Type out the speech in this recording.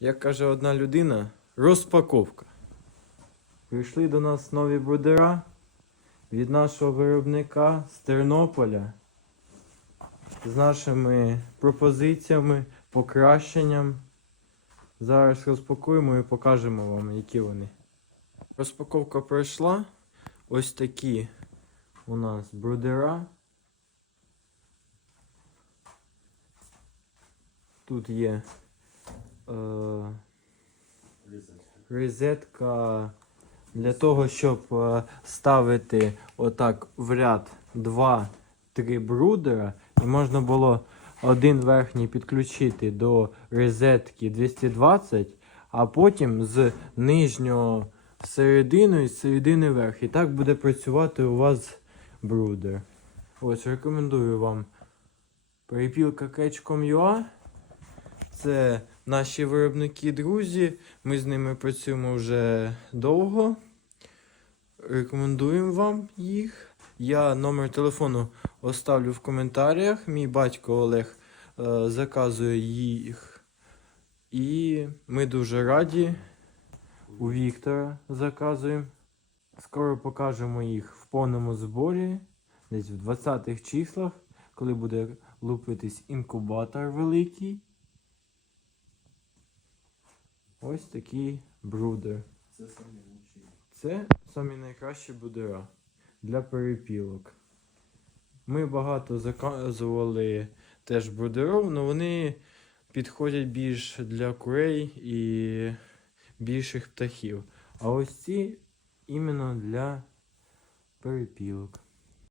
Як каже одна людина, розпаковка. Прийшли до нас нові брудера від нашого виробника з Тернополя з нашими пропозиціями, покращенням. Зараз розпакуємо і покажемо вам, які вони. Розпаковка пройшла. Ось такі у нас брудера. Тут є розетка для того, щоб е, ставити отак в ряд 2-3 брудера. І можна було один верхній підключити до розетки 220, а потім з нижнього в середину і з середини вверх. І так буде працювати у вас брудер. Ось рекомендую вам перепілка Catch.com.ua. Це наші виробники друзі. Ми з ними працюємо вже довго. Рекомендуємо вам їх. Я номер телефону оставлю в коментарях. Мій батько Олег е, заказує їх. І ми дуже раді. У Віктора заказуємо. Скоро покажемо їх в повному зборі, десь в 20-х числах, коли буде лупитись інкубатор великий. Ось такий брудер. Це самі лучші. Це самі найкращі брудера для перепілок. Ми багато заказували теж брудеров, але вони підходять більш для курей і більших птахів. А ось ці іменно для перепілок.